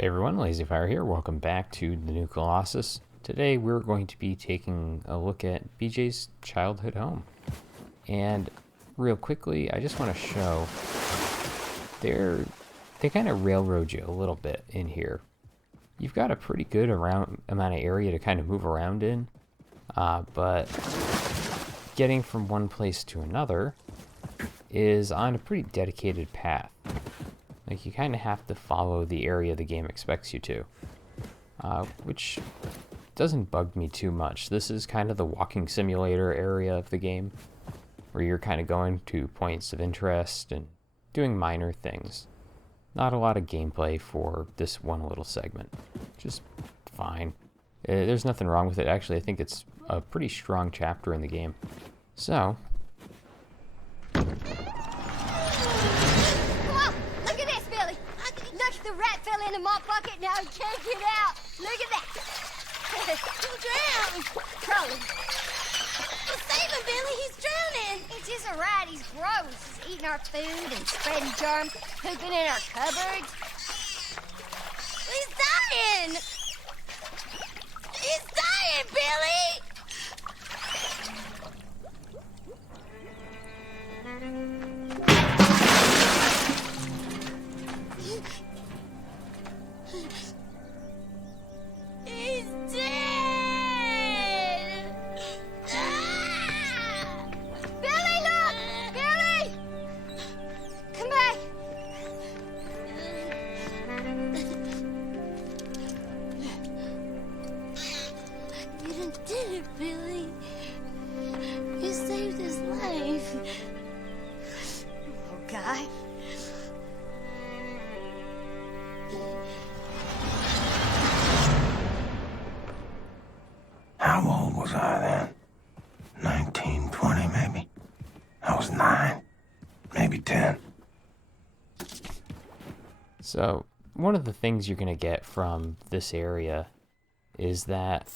Hey everyone, LazyFire here. Welcome back to the new Colossus. Today we're going to be taking a look at BJ's childhood home. And real quickly, I just want to show they kind of railroad you a little bit in here. You've got a pretty good amount of area to kind of move around in, but getting from one place to another is on a pretty dedicated path. Like, you kind of have to follow the area the game expects you to, which doesn't bug me too much. This is kind of the walking simulator area of the game, where you're kind of going to points of interest and doing minor things. Not a lot of gameplay for this one little segment. Just fine. There's nothing wrong with it. Actually, I think it's a pretty strong chapter in the game. So, the rat fell into my bucket, now he can't get out. Look at that. He'll drown. Probably. Well, save him, Billy. He's drowning. It's just a rat. He's gross. He's eating our food and spreading germs, pooping in our cupboards. He's dying. He's dying, Billy. He's dead! Ah! Billy, look! Billy! Come back! You done did it, Billy. You saved his life. Oh, guy. How old was I then? 19, 20 maybe? I was 9, maybe 10. So, one of the things you're going to get from this area is that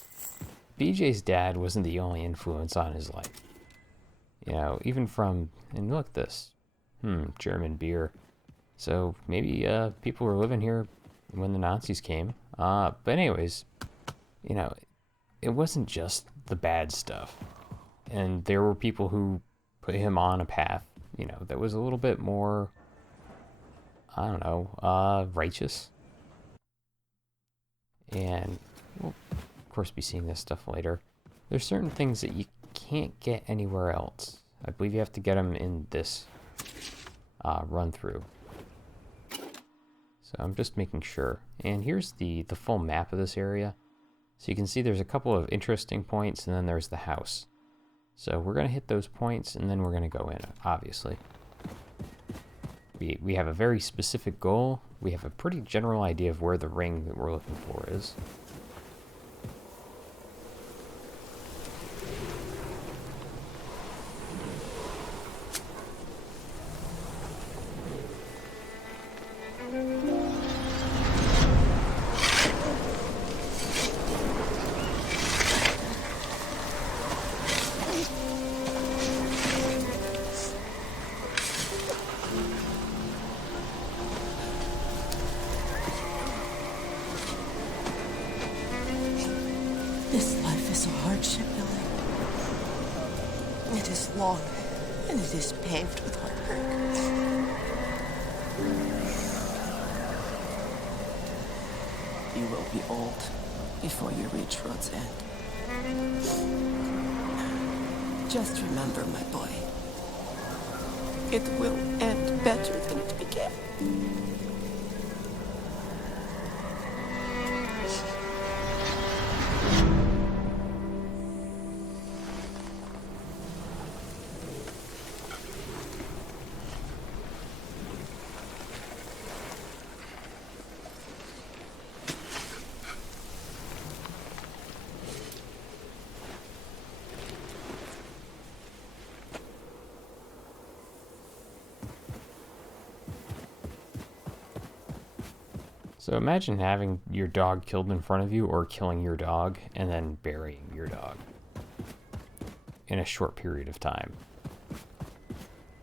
BJ's dad wasn't the only influence on his life. You know, even from, and look at this, German beer. So maybe people were living here when the Nazis came. But anyways, you know, it wasn't just the bad stuff. And there were people who put him on a path, you know, that was a little bit more, I don't know, righteous. And we'll, of course, be seeing this stuff later. There's certain things that you can't get anywhere else. I believe you have to get them in this run through. So I'm just making sure. And here's the full map of this area. So you can see there's a couple of interesting points, and then there's the house. So we're going to hit those points, and then we're going to go in, obviously. We have a very specific goal. We have a pretty general idea of where the ring that we're looking for is. This life is a hardship, Billy. It is long, and it is paved with heartbreak. You will be old before you reach road's end. Just remember, my boy, it will end better than it began. So imagine having your dog killed in front of you, or killing your dog and then burying your dog in a short period of time.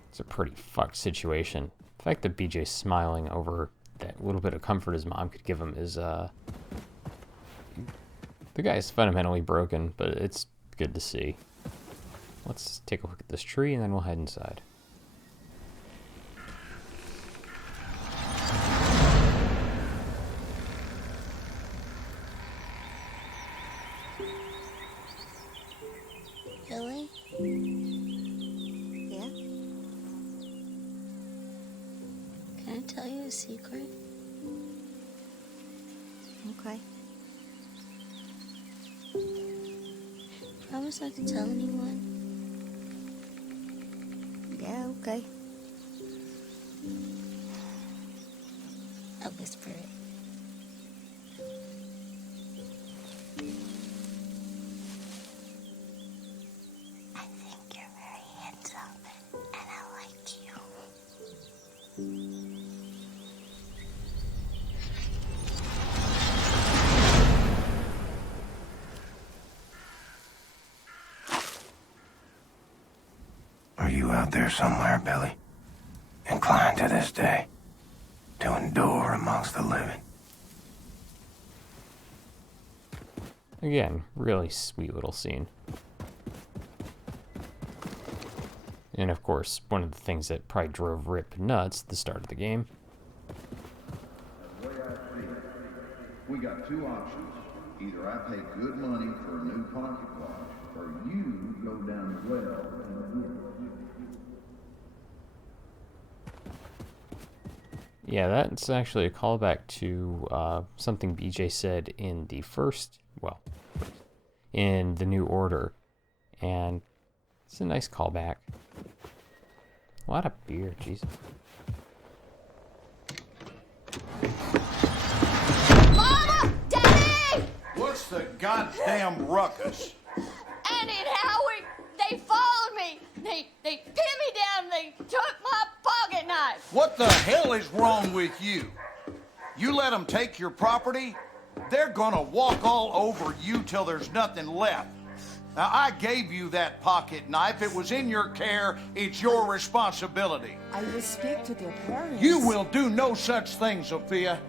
It's a pretty fucked situation. The fact that BJ's smiling over that little bit of comfort his mom could give him is the guy's fundamentally broken, but it's good to see. Let's take a look at this tree and then we'll head inside. Billy? Yeah? Can I tell you a secret? Okay. Promise not to tell anyone. Yeah, okay. I'll whisper it. I think you're very handsome, and I like you. Are you out there somewhere, Billy? Inclined to this day to endure amongst the living? Again, really sweet little scene. And of course, one of the things that probably drove Rip nuts at the start of the game. The way I see it, we got two options. Either I pay good money for a new pocket watch, or you go down the well and get it. Yeah, that's actually a callback to something BJ said in the first, well, in the New Order. And it's a nice callback. A lot of beer, jeez. Mama! Daddy! What's the goddamn ruckus? Annie and Howie, they followed me. They pinned me down. They took my pocket knife. What the hell is wrong with you? You let them take your property, they're gonna walk all over you till there's nothing left. Now, I gave you that pocket knife. It was in your care. It's your responsibility. I will speak to their parents. You will do no such thing, Sophia.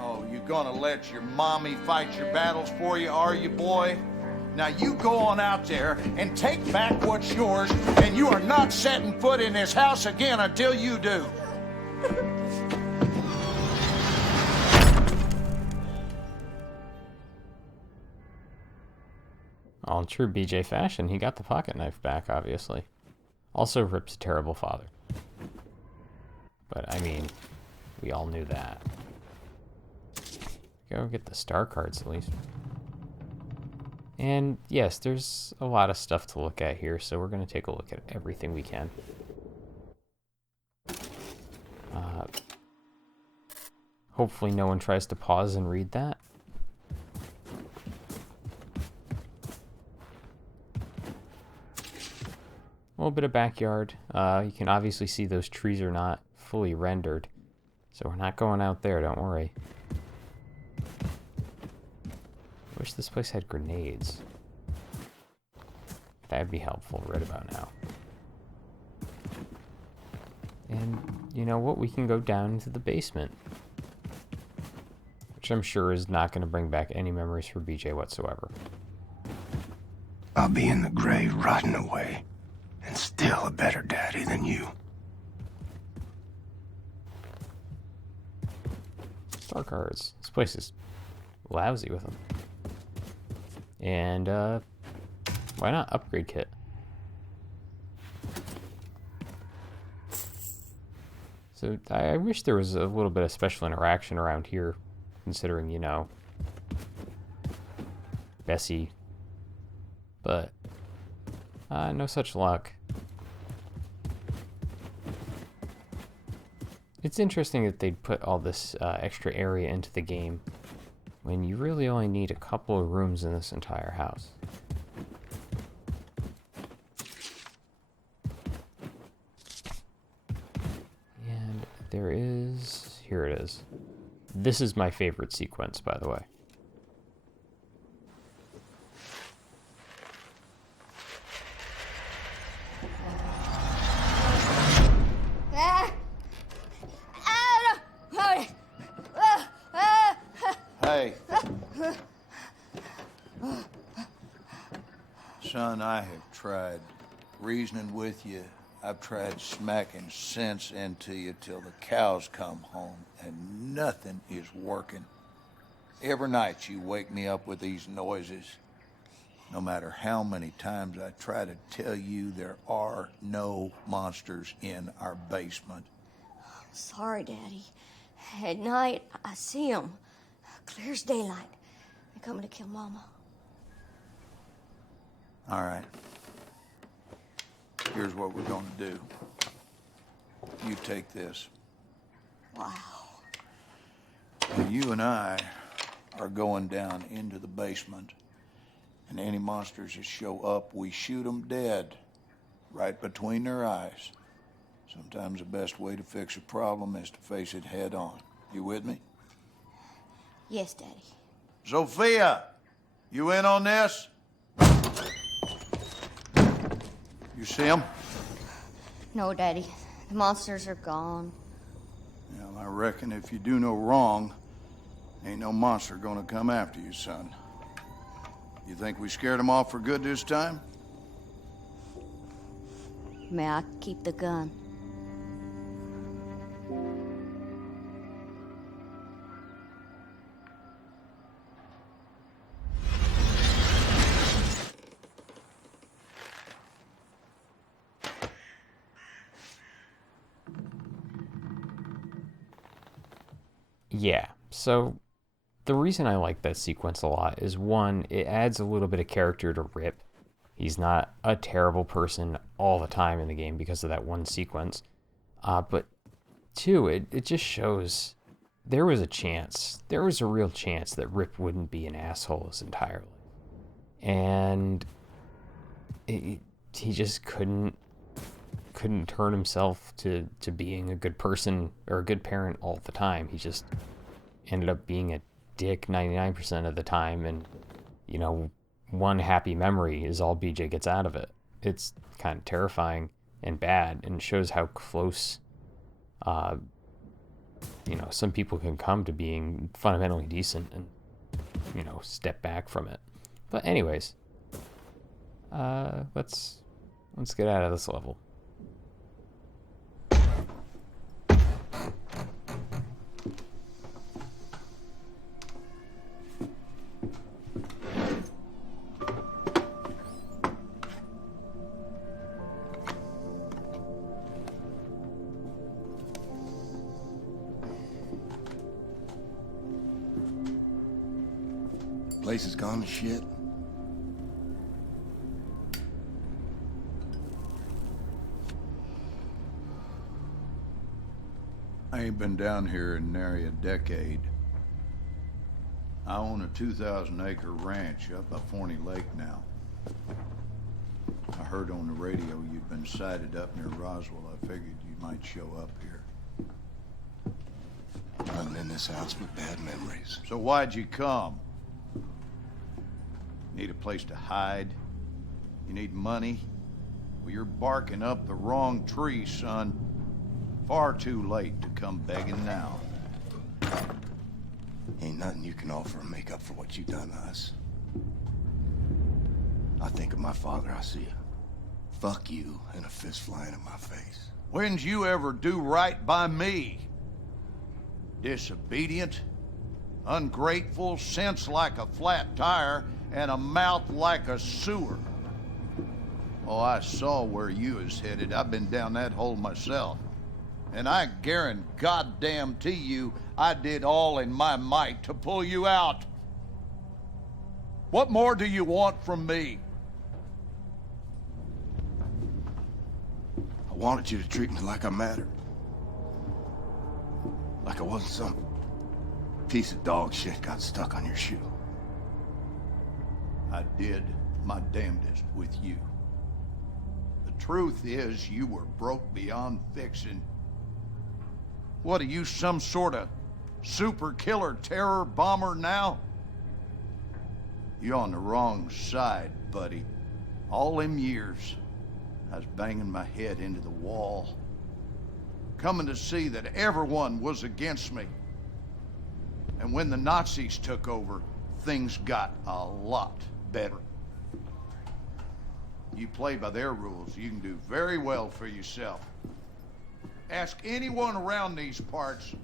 Oh, you gonna let your mommy fight your battles for you, are you, boy? Now you go on out there and take back what's yours, and you are not setting foot in this house again until you do. All in true BJ fashion, he got the pocket knife back, obviously. Also, Rip's a terrible father. But, I mean, we all knew that. Go get the star cards, at least. And, yes, there's a lot of stuff to look at here, so we're going to take a look at everything we can. Hopefully no one tries to pause and read that. A little bit of backyard. You can obviously see those trees are not fully rendered. So we're not going out there, don't worry. I wish this place had grenades. That'd be helpful right about now. And you know what? We can go down into the basement. Which I'm sure is not going to bring back any memories for BJ whatsoever. I'll be in the grave rotting away, and still a better daddy than you. Star cards. This place is lousy with them. And, why not upgrade kit? So, I wish there was a little bit of special interaction around here, considering, you know, Bessie. But, no such luck. It's interesting that they'd put all this extra area into the game when you really only need a couple of rooms in this entire house. And there is... here it is. This is my favorite sequence, by the way. Ah, I don't away. Son, I have tried reasoning with you. I've tried smacking sense into you till the cows come home, and nothing is working. Every night you wake me up with these noises. No matter how many times I try to tell you there are no monsters in our basement. Sorry, Daddy. At night, I see them. Clear as daylight. They're coming to kill Mama. All right. Here's what we're going to do. You take this. Wow. Now, you and I are going down into the basement, and any monsters that show up, we shoot them dead, right between their eyes. Sometimes the best way to fix a problem is to face it head on. You with me? Yes, Daddy. Sophia, you in on this? You see him? No, Daddy. The monsters are gone. Well, I reckon if you do no wrong, ain't no monster gonna come after you, son. You think we scared them off for good this time? May I keep the gun? Yeah, so the reason I like that sequence a lot is one, it adds a little bit of character to Rip. He's not a terrible person all the time in the game because of that one sequence. But two, it just shows there was a real chance that Rip wouldn't be an asshole this entirely. And he just couldn't turn himself to being a good person or a good parent all the time. He just ended up being a dick 99% of the time, and one happy memory is all BJ gets out of it. It's kind of terrifying and bad, and shows how close some people can come to being fundamentally decent and step back from it. But anyways, let's get out of this level. Place has gone to shit. I ain't been down here in nary a decade. I own a 2,000-acre ranch up by Forney Lake now. I heard on the radio you'd been sighted up near Roswell. I figured you might show up here. Nothing in this house but bad memories. So why'd you come? Need a place to hide? You need money? Well, you're barking up the wrong tree, son. Far too late to come begging now. Ain't nothing you can offer to make up for what you done to us. I think of my father, I see a fuck you and a fist flying in my face. When'd you ever do right by me? Disobedient, ungrateful, sense like a flat tire, and a mouth like a sewer. Oh, I saw where you was headed. I've been down that hole myself. And I guarantee you, I did all in my might to pull you out. What more do you want from me? I wanted you to treat me like I mattered. Like I wasn't some piece of dog shit got stuck on your shoe. I did my damnedest with you. The truth is, you were broke beyond fixing. What are you, some sort of super killer terror bomber now? You're on the wrong side, buddy. All them years, I was banging my head into the wall, coming to see that everyone was against me. And when the Nazis took over, things got a lot better. You play by their rules, you can do very well for yourself. Ask anyone around these parts.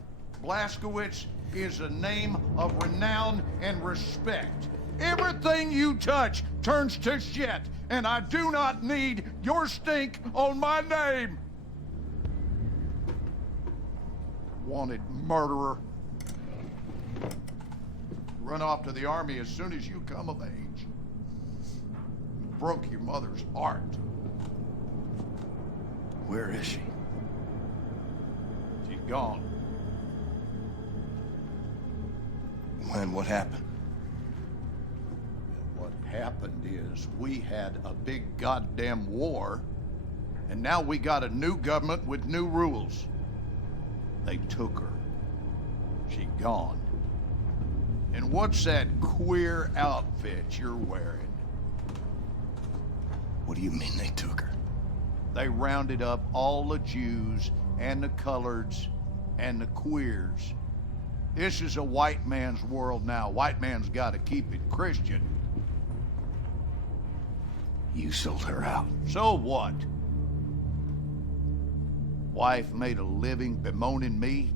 Blazkowicz is a name of renown and respect. Everything you touch turns to shit, and I do not need your stink on my name. Wanted murderer. Run off to the army as soon as you come of age. Broke your mother's heart. Where is she? She's gone. When? What happened? What happened is we had a big goddamn war, and now we got a new government with new rules. They took her. She gone. And what's that queer outfit you're wearing? What do you mean they took her? They rounded up all the Jews and the coloreds and the queers. This is a white man's world now. White man's got to keep it Christian. You sold her out. So what? Wife made a living bemoaning me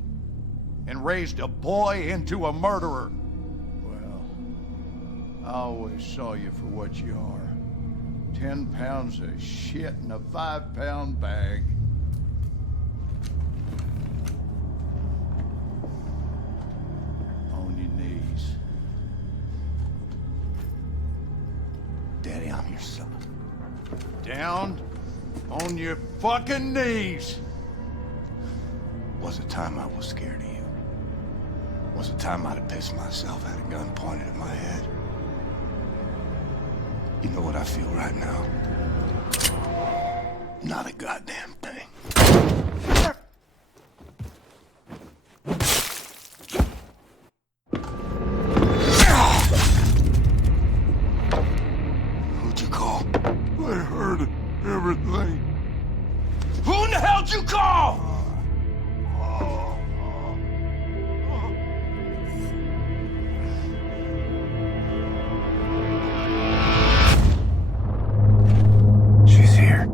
and raised a boy into a murderer. Well, I always saw you for what you are. 10 pounds of shit in a 5-pound bag. On your knees. Daddy, I'm your son. Down on your fucking knees. Was a time I was scared of you. Was a time I'd have pissed myself, had a gun pointed at my head. You know what I feel right now? Not a goddamn thing. Who'd you call? I heard everything. Who in the hell'd you call? She's here.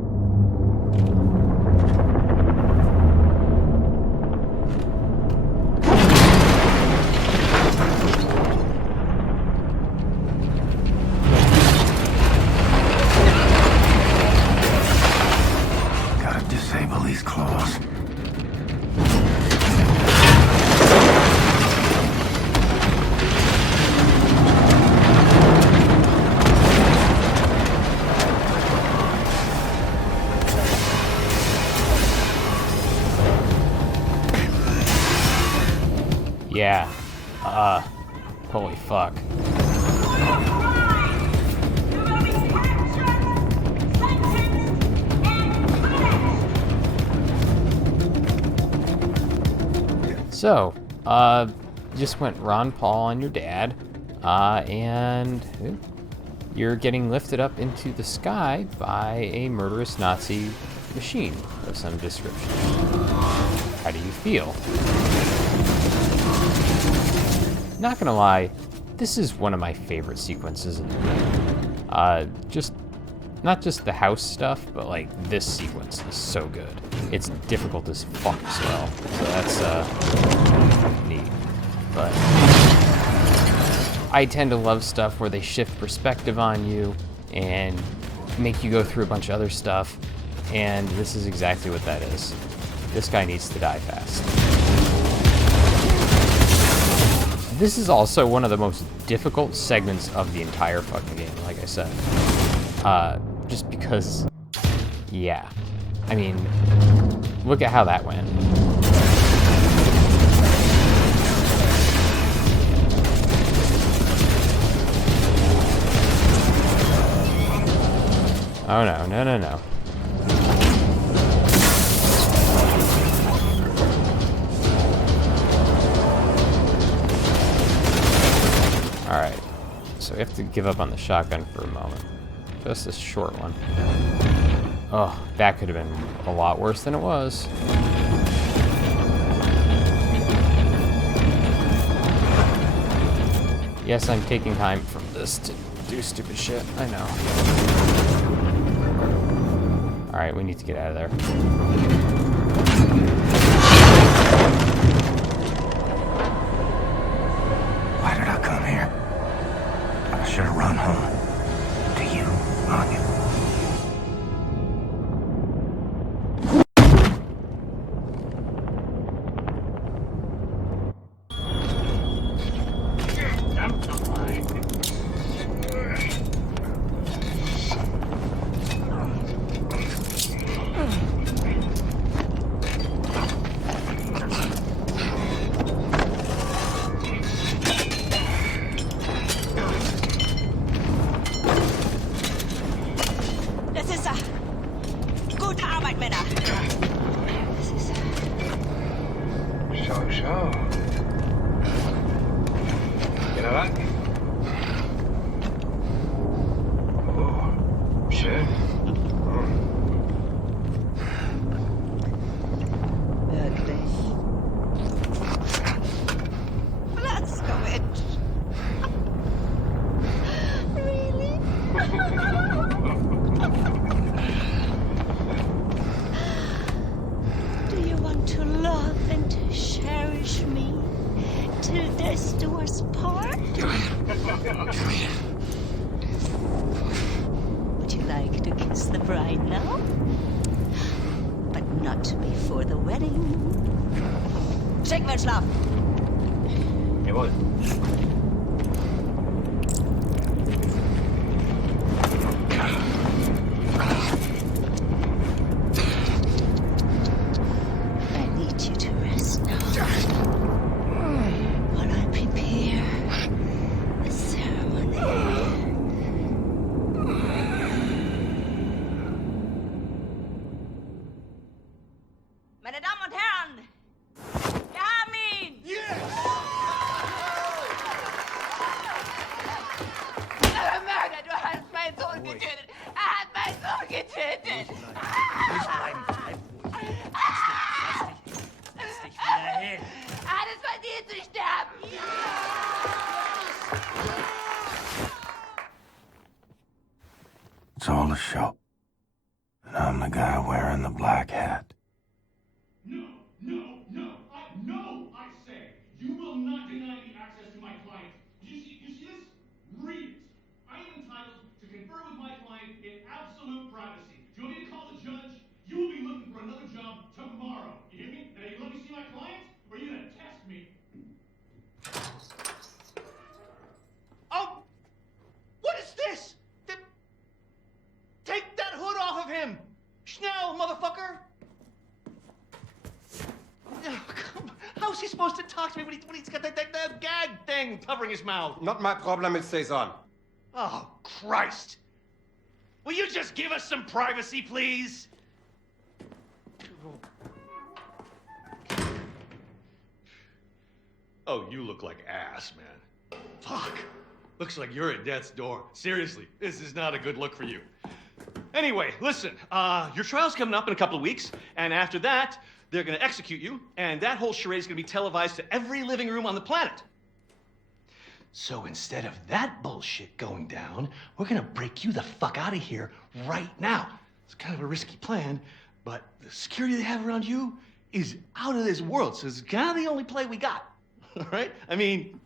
Gotta disable these claws. Yeah. Holy fuck. So, just went Ron Paul on your dad, and you're getting lifted up into the sky by a murderous Nazi machine of some description. How do you feel? Not gonna lie, this is one of my favorite sequences in the game. Not just the house stuff, but like this sequence is so good. It's difficult as fuck as well, so that's neat. But I tend to love stuff where they shift perspective on you and make you go through a bunch of other stuff, and this is exactly what that is. This guy needs to die fast. This is also one of the most difficult segments of the entire fucking game, like I said. Just because, yeah. I mean, look at how that went. Oh no, no, no, no. Alright, so we have to give up on the shotgun for a moment. Just a short one. Oh, that could have been a lot worse than it was. Yes, I'm taking time from this to do stupid shit. I know. Alright, we need to get out of there. Why did I come here? I should have run home. To you, Anya. Das ist er. Gute Arbeit, Männer. Das ist er. Schau, schau. General. Oh, schön. Wirklich. Let's go in. Really? Do you want to love and cherish me till death do us part? Would you like to kiss the bride now? But not before the wedding. Schicken wir in Schlaf. Jawohl. I need you to rest now. While I prepare the ceremony. Meine Damen und Herren, wir haben ihn! Mörder, du hast meinen Sohn getötet! Er hat meinen Sohn getötet! Er hat es verdient zu sterben! It's all a show. And I'm the guy wearing the black hat. No, I say, you will not deny me access to my client. You see this? Read it. I am entitled to confer with my client in absolute privacy. Do you want me to call the judge? You will be looking for another job tomorrow. You hear me? Now, you let me see my client, or are you gonna test me? Oh! What is this? Take that hood off of him! Schnell, motherfucker! Oh, come on. How's he supposed to talk to me when he's got that gag thing covering his mouth? Not my problem, it stays on. Oh, Christ! Will you just give us some privacy, please? Oh, you look like ass, man. Fuck. Looks like you're at death's door. Seriously, this is not a good look for you. Anyway, listen, your trial's coming up in a couple of weeks, and after that, they're gonna execute you, and that whole charade is gonna be televised to every living room on the planet. So instead of that bullshit going down, we're gonna break you the fuck out of here right now. It's kind of a risky plan, but the security they have around you is out of this world, so it's kind of the only play we got. All right? I mean,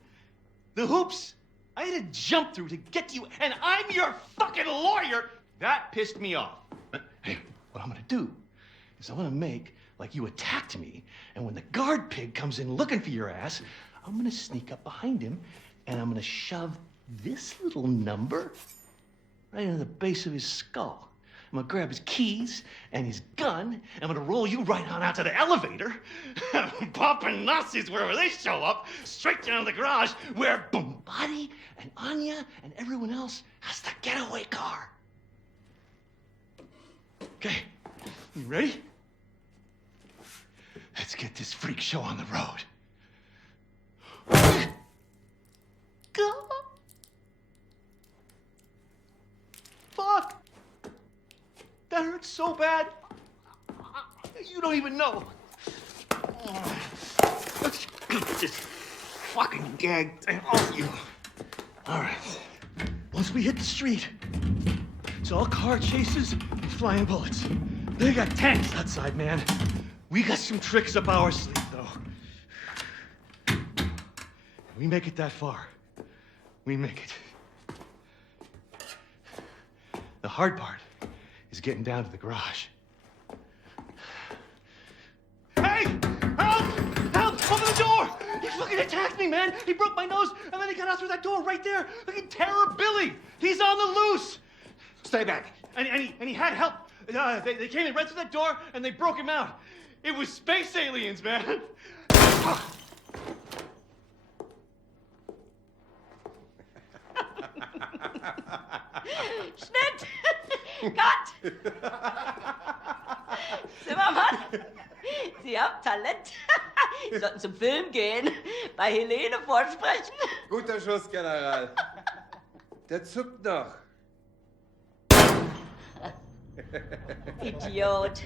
the hoops I had to jump through to get to you, and I'm your fucking lawyer. That pissed me off. But hey, what I'm gonna do is I'm gonna make like you attacked me, and when the guard pig comes in looking for your ass, I'm gonna sneak up behind him, and I'm gonna shove this little number right into the base of his skull. I'm gonna grab his keys and his gun, and I'm gonna roll you right on out to the elevator, popping Nazis wherever they show up, straight down to the garage where Bombati and Anya and everyone else has the getaway car. Okay, you ready? Let's get this freak show on the road. Go. Fuck. That hurts so bad. You don't even know. Let's get this fucking gag thing off you. All right. Once we hit the street, it's all car chases and flying bullets. They got tanks outside, man. We got some tricks up our sleeve, though. We make it that far. We make it. The hard part is getting down to the garage. Hey! Help! Help! Open the door! He fucking attacked me, man! He broke my nose, and then he got out through that door right there! Fucking Terror Billy! He's on the loose! Stay back. And he had help. They came in right through that door, and they broke him out. It was space aliens, man! Schnitt! Cut! Zimmermann, Sie haben Talent. Sie sollten zum Film gehen, bei Helene vorsprechen. Guter Schuss, General. Der zuckt noch. Idiot.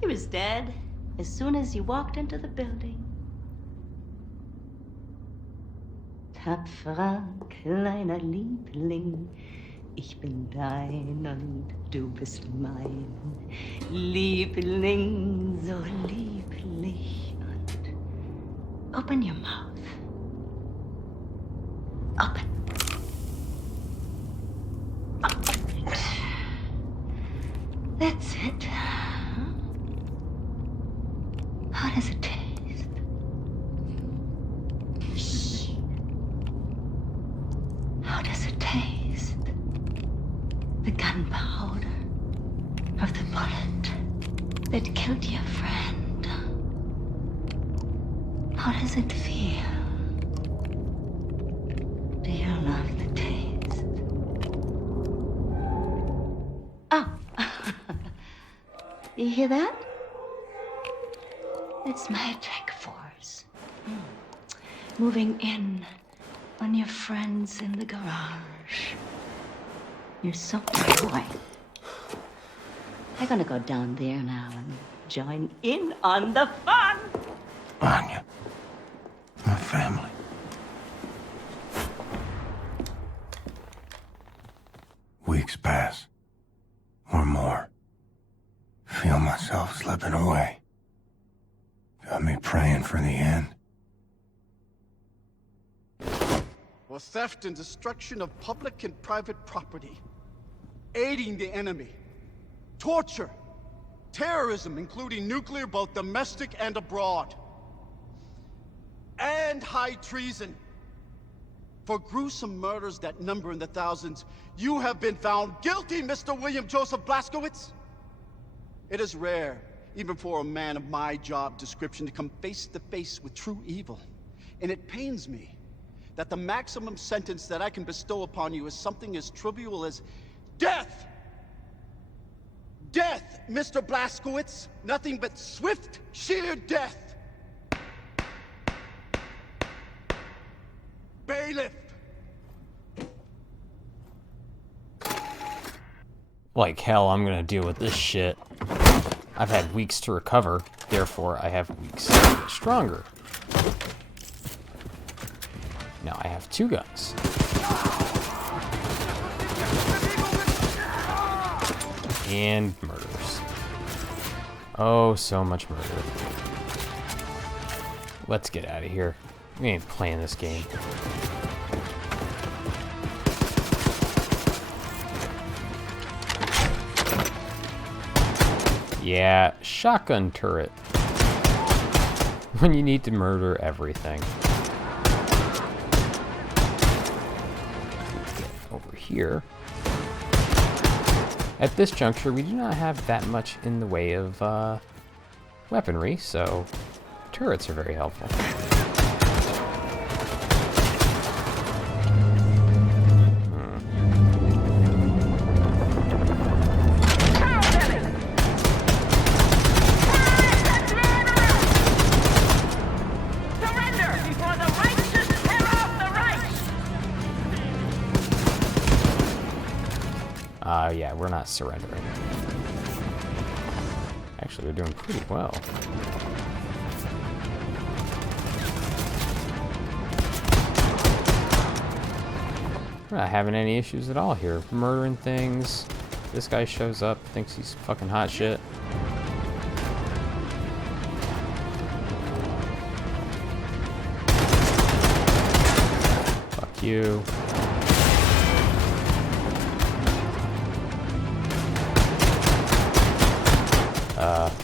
He was dead as soon as you walked into the building. Tapferer kleiner Liebling, ich bin dein und du bist mein. Liebling, so lieblich und open your mouth. Open. Open it. That's it. How does it taste? Shh. How does it taste? The gunpowder of the bullet that killed your friend. How does it feel? Do you love the taste? Oh. You hear that? It's my attack force. Moving in on your friends in the garage. You're so boy. I'm gonna go down there now and join in on the fun. Anya, my family. Weeks pass, or more. Feel myself slipping away. Got me praying for the end. For theft and destruction of public and private property, aiding the enemy, torture, terrorism, including nuclear, both domestic and abroad, and high treason. For gruesome murders that number in the thousands, you have been found guilty, Mr. William Joseph Blazkowicz. It is rare, even for a man of my job description, to come face to face with true evil. And it pains me that the maximum sentence that I can bestow upon you is something as trivial as death! Death, Mr. Blazkowicz! Nothing but swift, sheer death! Bailiff! Like hell, I'm gonna deal with this shit. I've had weeks to recover, therefore I have weeks to get stronger. Now I have 2 guns. And murders. Oh, so much murder. Let's get out of here. We ain't playing this game. Yeah, shotgun turret. When you need to murder everything. Over here. At this juncture, we do not have that much in the way of weaponry, so turrets are very helpful. Yeah, we're not surrendering. Actually, we're doing pretty well. We're not having any issues at all here. Murdering things. This guy shows up, thinks he's fucking hot shit. Fuck you.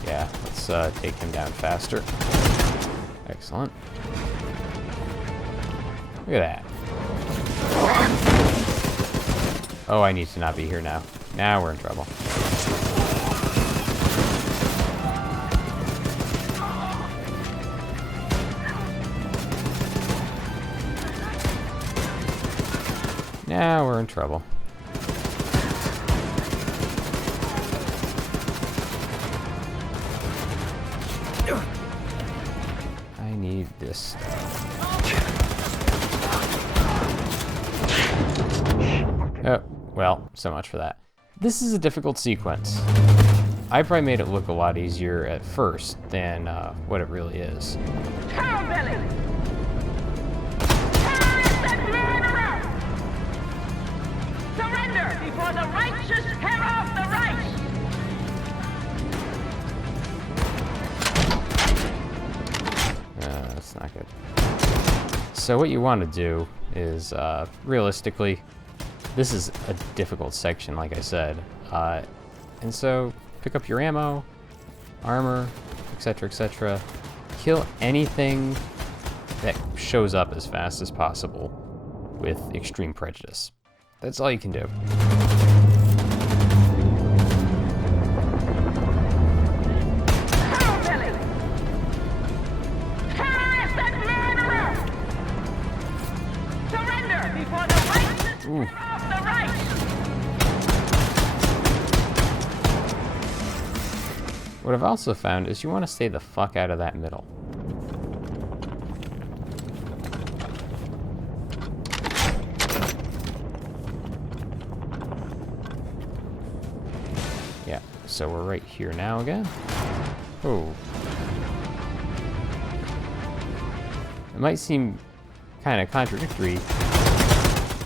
Yeah, let's take him down faster. Excellent. Look at that. Oh, I need to not be here now. Now we're in trouble. Now we're in trouble. I need this stuff. Oh, well, so much for that. This is a difficult sequence. I probably made it look a lot easier at first than what it really is. Surrender before the righteous tear off the right! That's not good. So what you want to do is, realistically, this is a difficult section, like I said. And so, pick up your ammo, armor, etc., etc. Kill anything that shows up as fast as possible with extreme prejudice. That's all you can do. Ooh. What I've also found is you want to stay the fuck out of that middle. Yeah, so we're right here now again. Oh. It might seem kind of contradictory,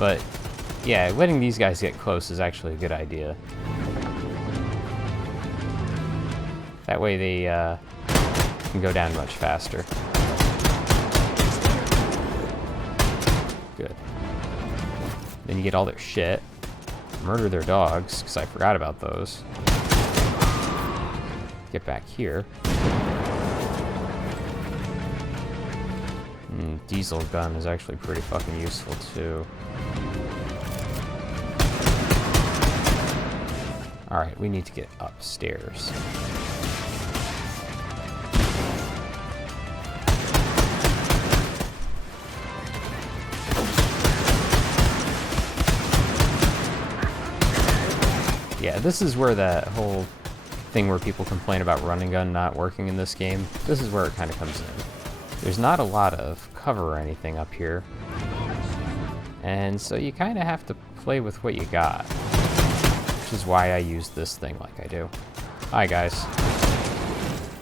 but yeah, letting these guys get close is actually a good idea. That way they can go down much faster. Good. Then you get all their shit. Murder their dogs, because I forgot about those. Get back here. Diesel gun is actually pretty fucking useful too. Alright, we need to get upstairs. Yeah, this is where that whole thing where people complain about run and gun not working in this game, this is where it kind of comes in. There's not a lot of cover or anything up here, and so you kind of have to play with what you got, which is why I use this thing like I do. Hi guys.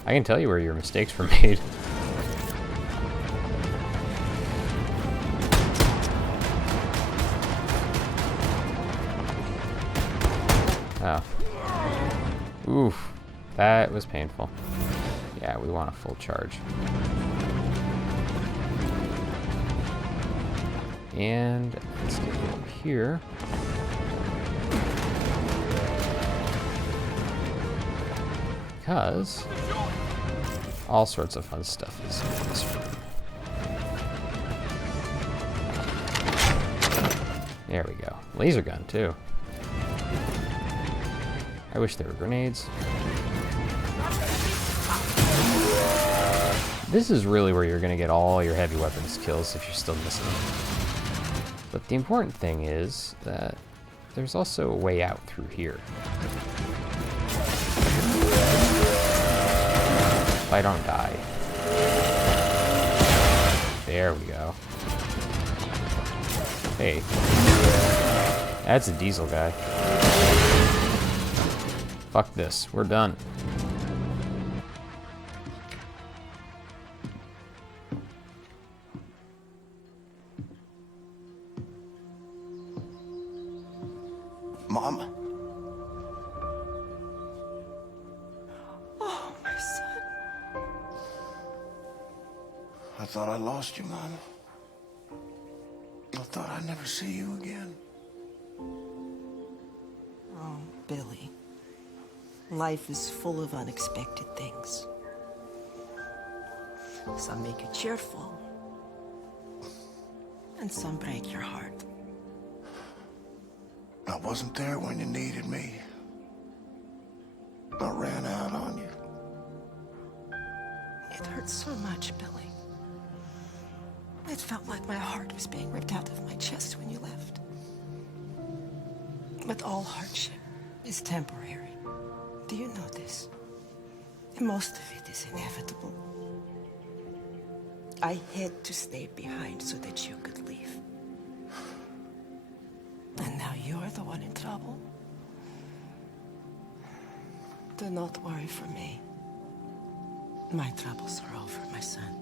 I can tell you where your mistakes were made. Oh. Oof. That was painful. Yeah, we want a full charge. And let's get over here. Because all sorts of fun stuff is in this room. There we go. Laser gun, too. I wish there were grenades. This is really where you're going to get all your heavy weapons kills if you're still missing them. But the important thing is that there's also a way out through here. If I don't die. There we go. Hey. That's a diesel guy. Fuck this. We're done. Mama? Oh, my son. I thought I lost you, Mama. I thought I'd never see you again. Oh, Billy. Life is full of unexpected things. Some make you cheerful, and some break your heart. I wasn't there when you needed me. I ran out on you. It hurts so much, Billy. It felt like my heart was being ripped out of my chest when you left. But all hardship is temporary. Do you know this? And most of it is inevitable. I had to stay behind so that you could leave. And now you're the one in trouble. Do not worry for me. My troubles are over, my son.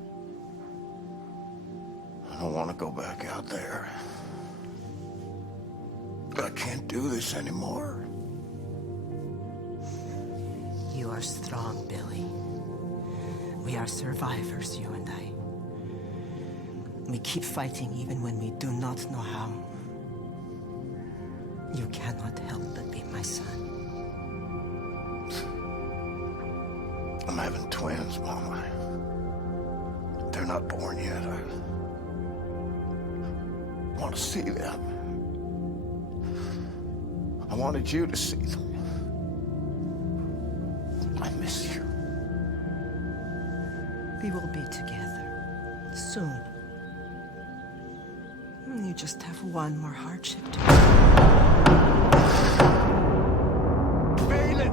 I don't want to go back out there. I can't do this anymore. You are strong, Billy. We are survivors, you and I. We keep fighting even when we do not know how. You cannot help but be my son. I'm having twins, Mama. They're not born yet. I want to see them. I wanted you to see them. I miss you. We will be together soon. You just have one more hardship to Balin!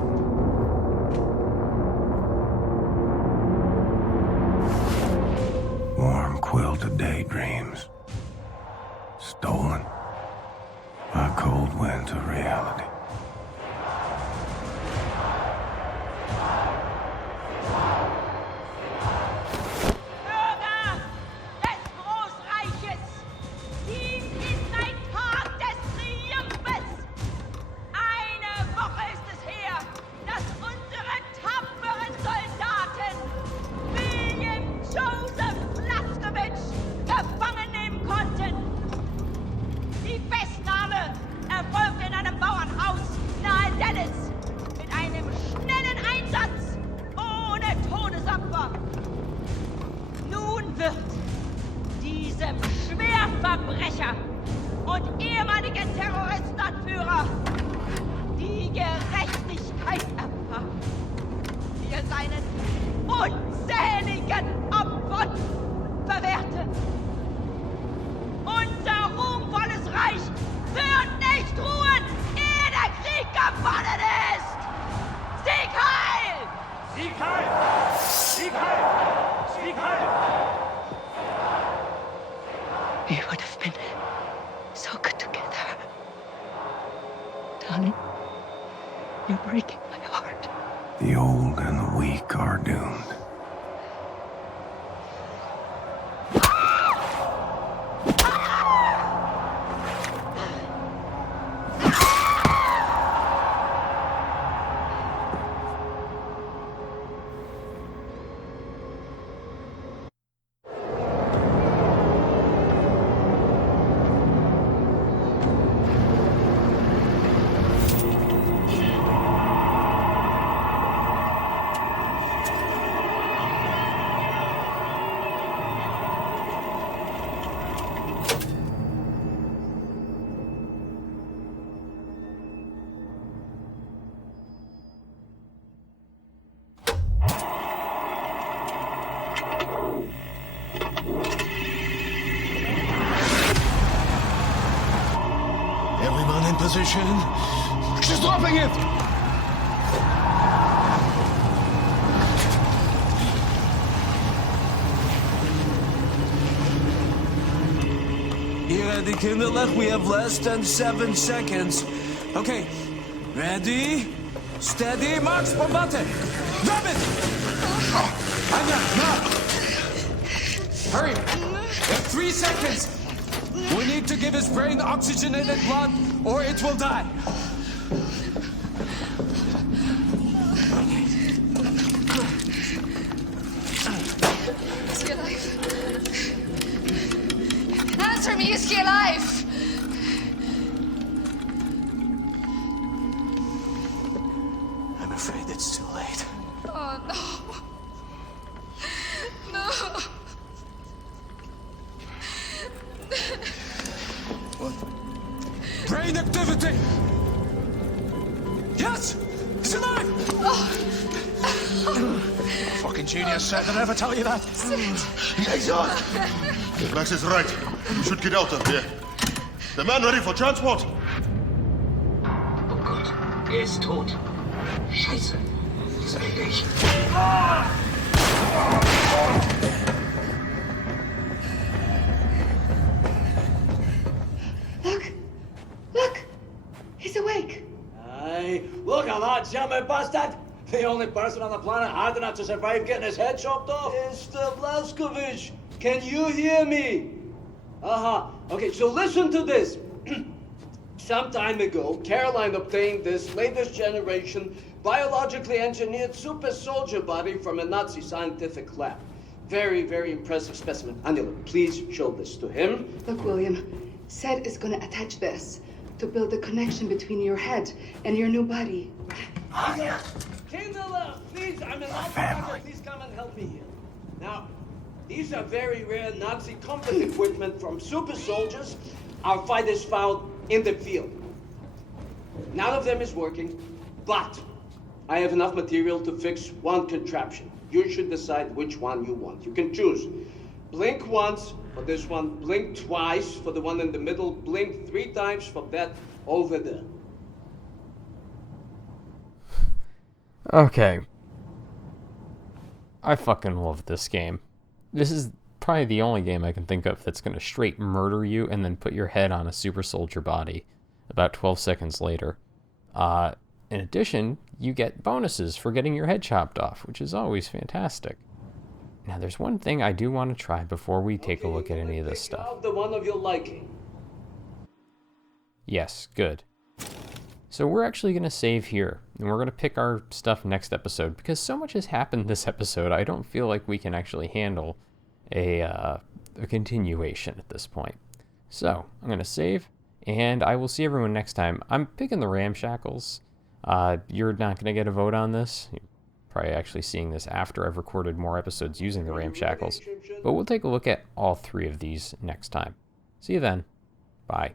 Warm quilted daydreams. Stolen by cold winds of reality. Bürger des Großreiches, dies ist ein Tag des Triumphes. Eine Woche ist es her, dass unsere tapferen Soldaten William Joseph Blaskowitz gefangen nehmen konnten. Die Festnahme erfolgte in einem Bauernhaus nahe Dallas mit einem schnellen Einsatz ohne Todesopfer. Nun wird diesem Schwerverbrecher und ehemaligen Terroristenanführer die Gerechtigkeit erfahren, die er seinen unzähligen Opfern verwehrte. Unser ruhmvolles Reich wird nicht ruhen, ehe der Krieg gewonnen ist! Sieg heil! Sieg heil! Sieg heil! Sieg heil! We would have been so good together. Darling, you're breaking my heart. The old and the weak are doomed. Everyone in position. She's dropping it! Hier die Kinderlach, we have less than 7 seconds. Okay, ready, steady, march, bombate! Grab it! Anya, now! Hurry! We have 3 seconds! We need to give his brain oxygenated blood, or it will die. Answer me, is he alive? I'm afraid it's too late. Oh, no. No. What? Brain activity! Yes! He's alive! Fucking genius, Seth. Did I ever tell you that? Liaison! Max is right. We should get out of here. The man ready for transport? Oh Gott, ist tot. Scheiße. Das will ich. Look! He's awake. Hey, look at that German bastard! The only person on the planet hard enough to survive getting his head chopped off. Mr. Blaskovich, can you hear me? Okay, so listen to this. Some time ago, Caroline obtained this latest generation biologically engineered super soldier body from a Nazi scientific lab. Very, very impressive specimen. Angela, please show this to him. Look, William, Seth is gonna attach this to build a connection between your head and your new body. Kindler, please, I'm an officer. Please come and help me here. Now, these are very rare Nazi combat equipment from super soldiers our fighters found in the field. None of them is working, but I have enough material to fix one contraption. You should decide which one you want. You can choose. Blink once for this one, blink twice for the one in the middle, blink 3 times for that over there. Okay. I fucking love this game. This is probably the only game I can think of that's going to straight murder you and then put your head on a super soldier body about 12 seconds later. In addition, you get bonuses for getting your head chopped off, which is always fantastic. Now, there's one thing I do want to try before we take a look at any of this stuff. The one of your liking. Yes, good. So we're actually going to save here, and we're going to pick our stuff next episode, because so much has happened this episode, I don't feel like we can actually handle a continuation at this point. So, I'm going to save, and I will see everyone next time. I'm picking the ramshackles. You're not going to get a vote on this. You're probably actually seeing this after I've recorded more episodes using the ramshackles. But we'll take a look at all 3 of these next time. See you then. Bye.